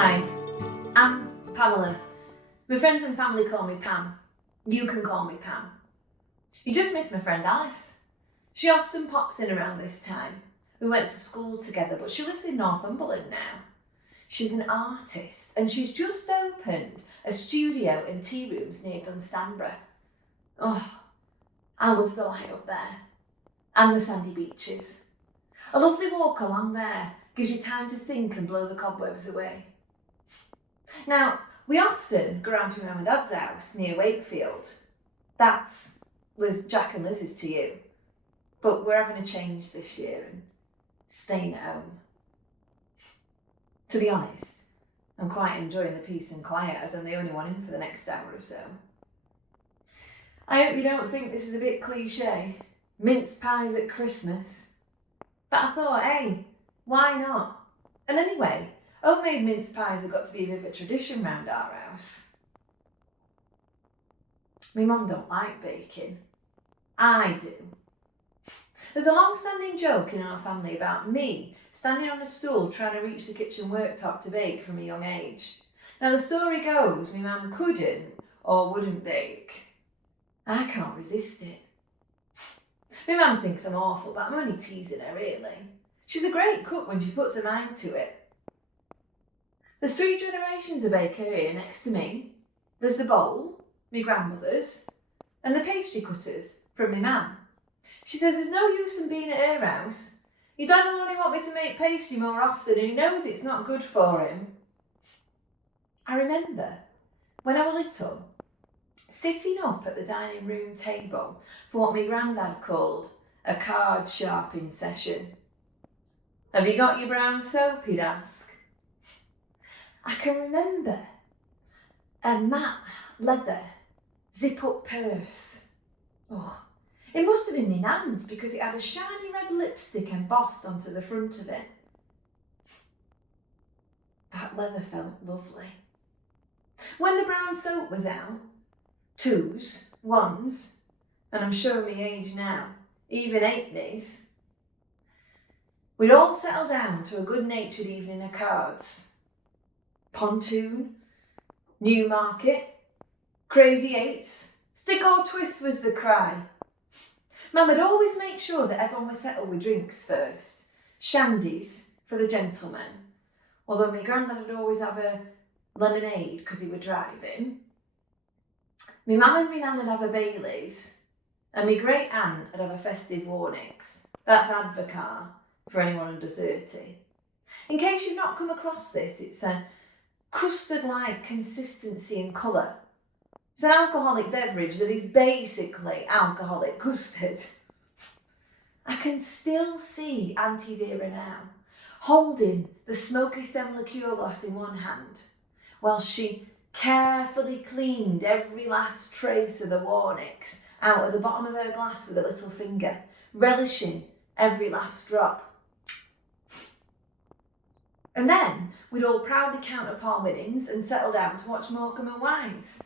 Hi, I'm Pamela. My friends and family call me Pam. You can call me Pam. You just missed my friend Alice. She often pops in around this time. We went to school together, but she lives in Northumberland now. She's an artist and she's just opened a studio and tea rooms near Dunstanburgh. Oh, I love the light up there and the sandy beaches. A lovely walk along there gives you time to think and blow the cobwebs away. Now, we often go round to my mum and dad's house near Wakefield. That's Jack and Liz's to you. But we're having a change this year and staying at home. To be honest, I'm quite enjoying the peace and quiet as I'm the only one in for the next hour or so. I hope you don't think this is a bit cliche. Mince pies at Christmas. But I thought, hey, why not? And anyway, homemade mince pies have got to be a bit of a tradition round our house. My mum don't like baking. I do. There's a long-standing joke in our family about me standing on a stool trying to reach the kitchen worktop to bake from a young age. Now the story goes my mum couldn't or wouldn't bake. I can't resist it. My mum thinks I'm awful, but I'm only teasing her really. She's a great cook when she puts her mind to it. There's 3 generations of baker here next to me. There's the bowl, my grandmother's, and the pastry cutters from my mum. She says there's no use in being at her house. Your dad will only want me to make pastry more often and he knows it's not good for him. I remember when I was little, sitting up at the dining room table for what my granddad called a card sharpening session. Have you got your brown soap, he'd ask. I can remember a matte leather zip-up purse. Oh, it must have been my nan's because it had a shiny red lipstick embossed onto the front of it. That leather felt lovely. When the brown soap was out, 2s, 1s, and I'm showing my age now, even 8s, we'd all settle down to a good-natured evening of cards. Pontoon, Newmarket, Crazy Eights, stick or twist was the cry. Mum would always make sure that everyone was settled with drinks first. Shandies for the gentlemen, although my granddad would always have a lemonade because he were driving. My mum and my nan would have a Baileys, and my great aunt would have a festive Warnix. That's Advocar for anyone under 30. In case you've not come across this, it's a custard-like consistency and colour. It's an alcoholic beverage that is basically alcoholic custard. I can still see Auntie Vera now, holding the smoky stem liqueur glass in one hand, while she carefully cleaned every last trace of the Warnix out of the bottom of her glass with a little finger, relishing every last drop. And then we'd all proudly count up our winnings and settle down to watch Morecambe and Wise.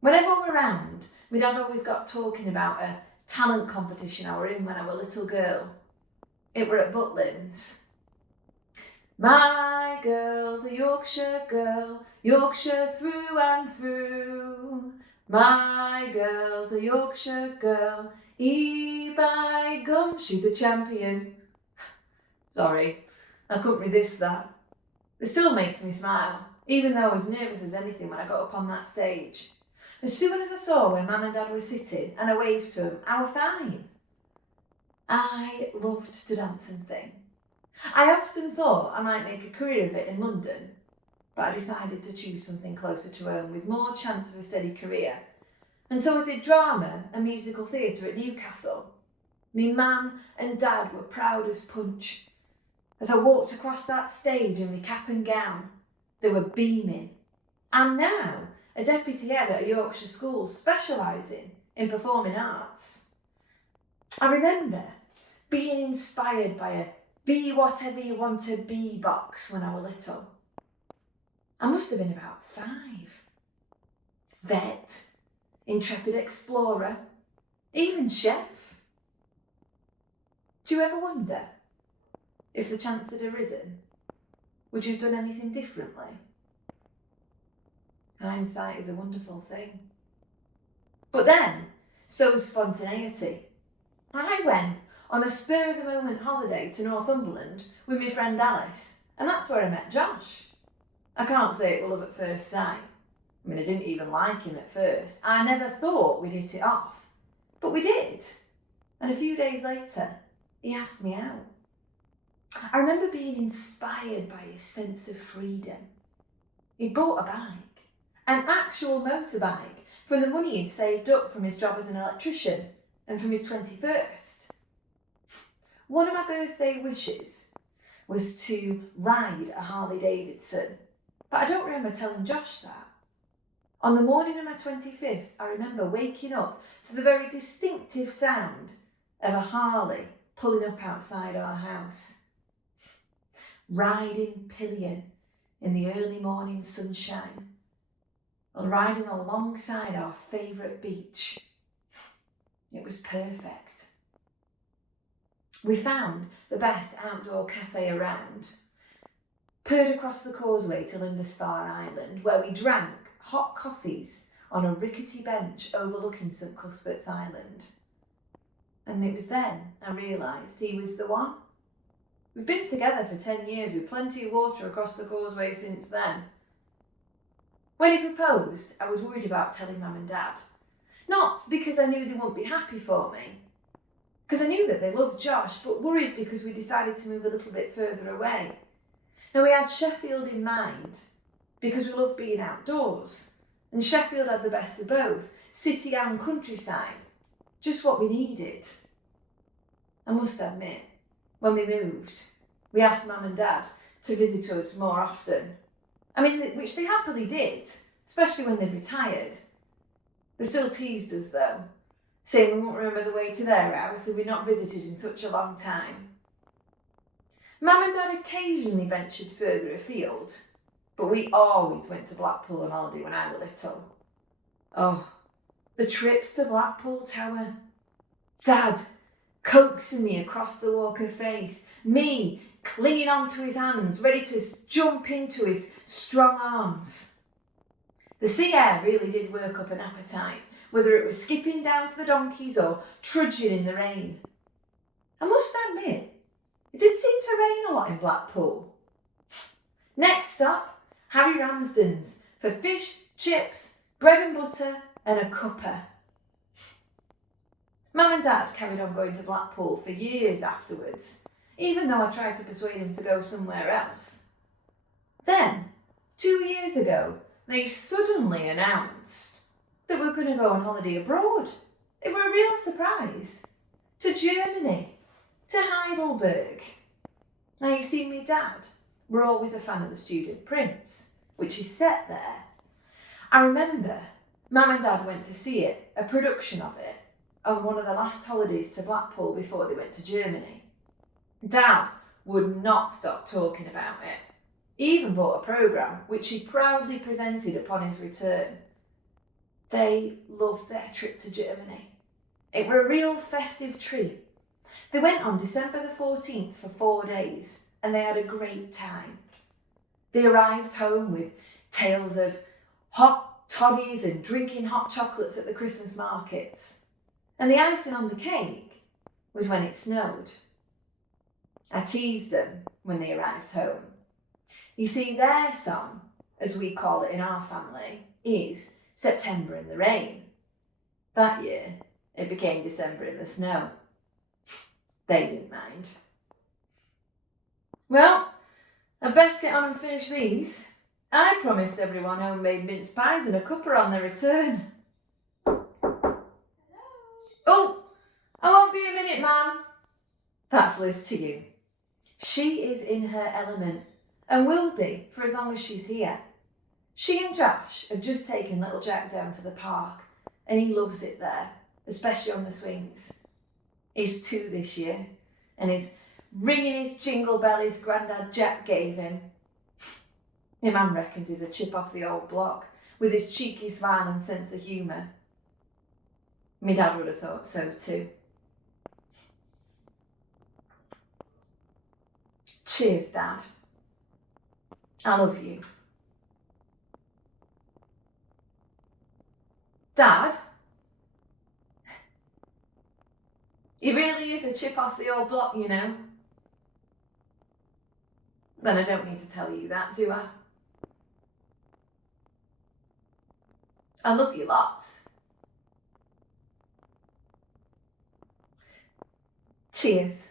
When everyone were round, my dad always got talking about a talent competition I were in when I were a little girl. It were at Butlins. My girl's a Yorkshire girl, Yorkshire through and through. My girl's a Yorkshire girl, by gum, she's a champion. Sorry, I couldn't resist that. It still makes me smile, even though I was nervous as anything when I got up on that stage. As soon as I saw where Mum and Dad were sitting and I waved to them, I were fine. I loved to dance and sing. I often thought I might make a career of it in London, but I decided to choose something closer to home with more chance of a steady career. And so I did drama and musical theatre at Newcastle. Me mum and dad were proud as punch. As I walked across that stage in my cap and gown, they were beaming. I'm now a deputy head at a Yorkshire school specialising in performing arts. I remember being inspired by a be whatever you want to be box when I was little. I must have been about 5. Vet, intrepid explorer, even chef. Do you ever wonder if the chance had arisen? Would you have done anything differently? Hindsight is a wonderful thing. But then, so is spontaneity. I went on a spur-of-the-moment holiday to Northumberland with my friend Alice, and that's where I met Josh. I can't say it was love at first sight. I mean, I didn't even like him at first. I never thought we'd hit it off. But we did. And a few days later, he asked me out. I remember being inspired by his sense of freedom. He'd bought a bike, an actual motorbike, from the money he'd saved up from his job as an electrician and from his 21st. One of my birthday wishes was to ride a Harley Davidson, but I don't remember telling Josh that. On the morning of my 25th, I remember waking up to the very distinctive sound of a Harley pulling up outside our house. Riding pillion in the early morning sunshine, and riding alongside our favourite beach. It was perfect. We found the best outdoor cafe around, purred across the causeway to Lindisfarne Island, where we drank hot coffees on a rickety bench overlooking St Cuthbert's Island. And it was then I realised he was the one. We've been together for 10 years with plenty of water across the causeway since then. When he proposed, I was worried about telling Mum and Dad. Not because I knew they wouldn't be happy for me, because I knew that they loved Josh, but worried because we decided to move a little bit further away. Now, we had Sheffield in mind because we loved being outdoors, and Sheffield had the best of both, city and countryside, just what we needed. I must admit, when we moved, we asked Mum and Dad to visit us more often. I mean, which they happily did, especially when they'd retired. They still teased us though, saying we won't remember the way to their house and we'd not visited in such a long time. Mum and Dad occasionally ventured further afield, but we always went to Blackpool on holiday when I was little. Oh, the trips to Blackpool Tower. Dad coaxing me across the walk of faith, me clinging onto his hands, ready to jump into his strong arms. The sea air really did work up an appetite, whether it was skipping down to the donkeys or trudging in the rain. I must admit, it did seem to rain a lot in Blackpool. Next stop, Harry Ramsden's for fish, chips, bread and butter and a cuppa. Mum and Dad carried on going to Blackpool for years afterwards, even though I tried to persuade him to go somewhere else. Then, 2 years ago, they suddenly announced that we're going to go on holiday abroad. It were a real surprise. To Germany, to Heidelberg. Now you see, me Dad were always a fan of the Student Prince, which is set there. I remember Mum and Dad went to see it, a production of it, on one of the last holidays to Blackpool before they went to Germany. Dad would not stop talking about it. He even bought a programme which he proudly presented upon his return. They loved their trip to Germany. It were a real festive treat. They went on December the 14th for 4 days and they had a great time. They arrived home with tales of hot toddies and drinking hot chocolates at the Christmas markets. And the icing on the cake was when it snowed. I teased them when they arrived home. You see, their song, as we call it in our family, is September in the Rain. That year, it became December in the Snow. They didn't mind. Well, I'd best get on and finish these. I promised everyone homemade mince pies and a cuppa on their return. Oh, I won't be a minute, ma'am. That's Liz to you. She is in her element and will be for as long as she's here. She and Josh have just taken little Jack down to the park and he loves it there, especially on the swings. He's 2 this year and is ringing his jingle bell his granddad Jack gave him. My mum reckons he's a chip off the old block with his cheeky smile and sense of humour. My dad would have thought so too. Cheers, Dad. I love you. Dad? He really is a chip off the old block, you know. Then I don't need to tell you that, do I? I love you lots. Cheers.